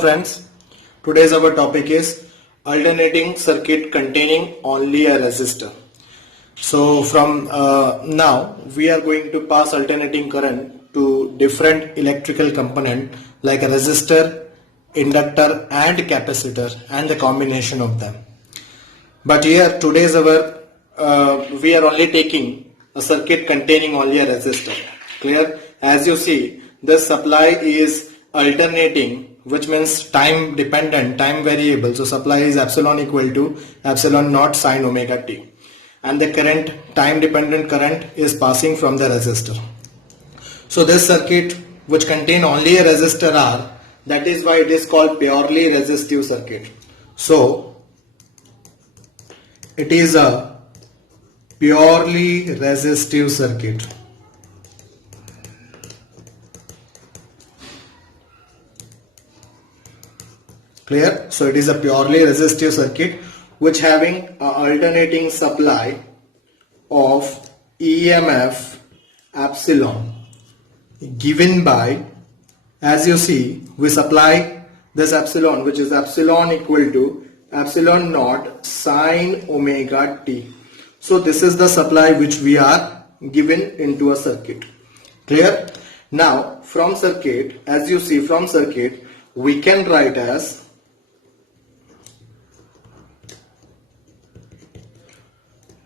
friends, today's our topic is alternating circuit containing only a resistor. So from now we are going to pass alternating current to different electrical component like a resistor, inductor and capacitor and the combination of them. But here today's our we are only taking a circuit containing only a resistor. Clear? As you see, this supply is alternating, which means time dependent, time variable. So supply is epsilon equal to epsilon naught sine omega t, and the current, time dependent current, is passing from the resistor. So this circuit which contain only a resistor R, that is why it is called purely resistive circuit. So it is a purely resistive circuit. Clear? So it is a purely resistive circuit which having an alternating supply of EMF epsilon given by, as you see, we supply this epsilon, which is epsilon equal to epsilon naught sine omega t. So this is the supply which we are given into a circuit. Clear? Now from circuit, as you see, from circuit we can write as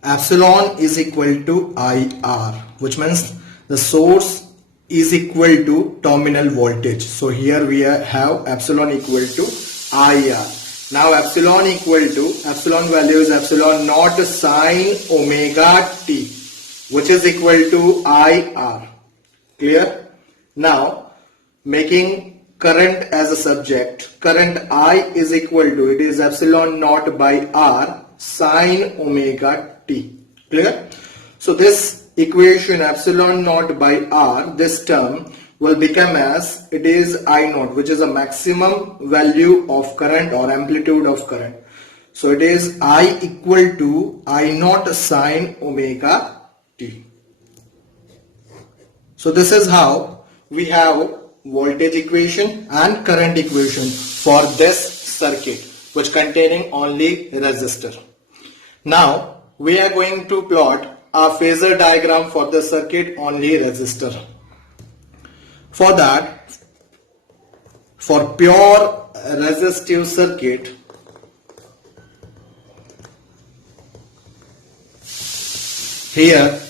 epsilon is equal to IR, which means the source is equal to terminal voltage. So here we have epsilon equal to IR. Now epsilon equal to, epsilon value is epsilon naught sine omega t, which is equal to IR. Clear? Now making current as a subject, current I is equal to, it is epsilon naught by R sine omega t. Clear? So this equation epsilon naught by R, this term will become as, it is I naught, which is a maximum value of current or amplitude of current. So it is I equal to I naught sine omega t. So this is how we have voltage equation and current equation for this circuit which containing only resistor. Now we are going to plot a phasor diagram for the circuit only resistor. For that, for pure resistive circuit, here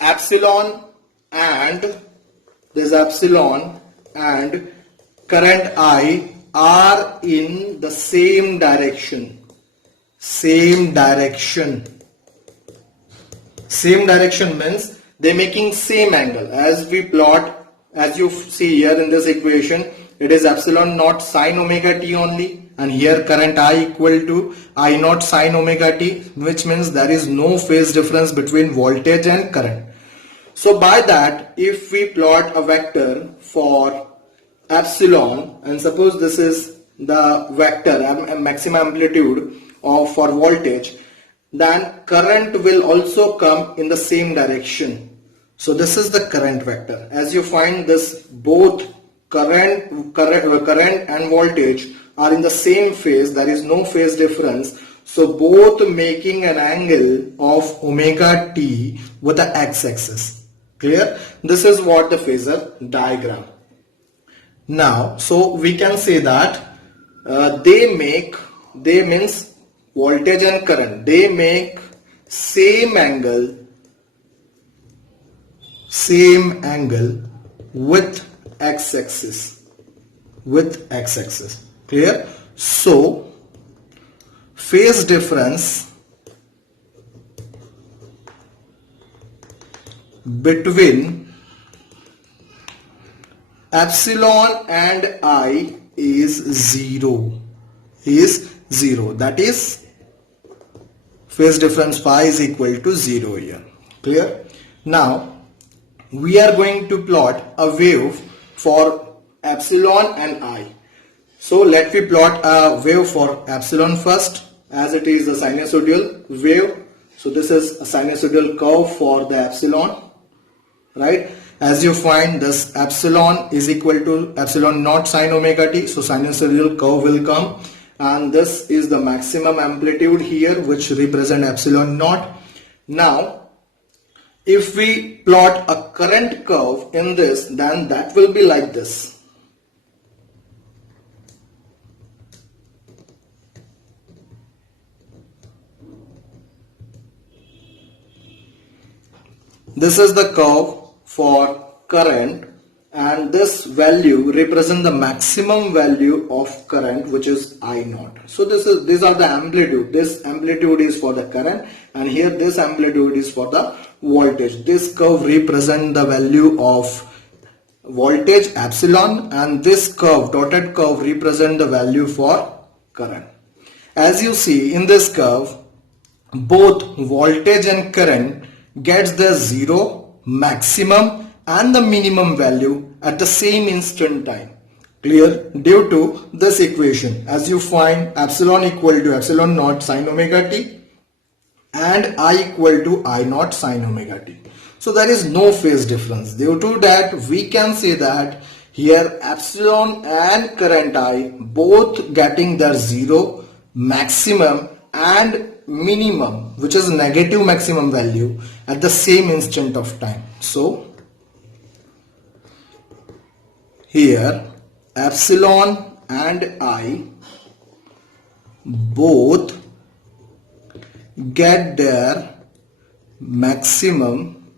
epsilon and this epsilon and current I are in the same direction. Same direction means they making same angle. As we plot, as you see here in this equation, it is epsilon naught sine omega t only, and here current I equal to I naught sine omega t, which means there is no phase difference between voltage and current. So by that, if we plot a vector for epsilon, and suppose this is the vector maximum amplitude of for voltage, then current will also come in the same direction. So this is the current vector. As you find this, both current and voltage are in the same phase, there is no phase difference. So both making an angle of omega t with the x-axis. Clear? This is what the phasor diagram. Now, so we can say that they means voltage and current, they make same angle with x-axis, clear? So phase difference between epsilon and I is zero, that is phase difference phi is equal to 0 here. Clear? Now we are going to plot a wave for epsilon and I. So let me plot a wave for epsilon first, as it is a sinusoidal wave. So this is a sinusoidal curve for the epsilon, right? as you find this epsilon is equal to epsilon naught sine omega t, so sinusoidal curve will come, and this is the maximum amplitude here which represent epsilon naught. Now if we plot a current curve in this, then that will be like this. This is the curve for current, and this value represent the maximum value of current, which is I naught. So these are the amplitude. This amplitude is for the current, and here this amplitude is for the voltage. This curve represent the value of voltage epsilon, and this curve, dotted curve, represent the value for current. As you see in this curve, both voltage and current gets the zero, maximum and the minimum value at the same instant time. Clear? Due to this equation, as you find epsilon equal to epsilon naught sine omega t and I equal to I naught sine omega t. So there is no phase difference. Due to that, we can say that here epsilon and current I both getting their zero, maximum and minimum, which is negative maximum value, at the same instant of time. So here epsilon and I both get their maximum,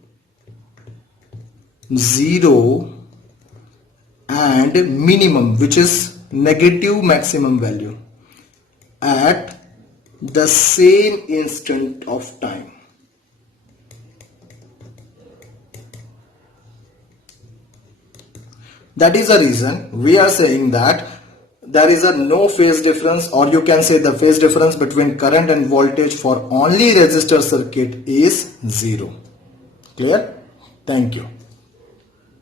zero and minimum, which is negative maximum value, at the same instant of time. That is the reason we are saying that there is a no phase difference, or you can say the phase difference between current and voltage for only resistor circuit is zero. Clear? Thank you.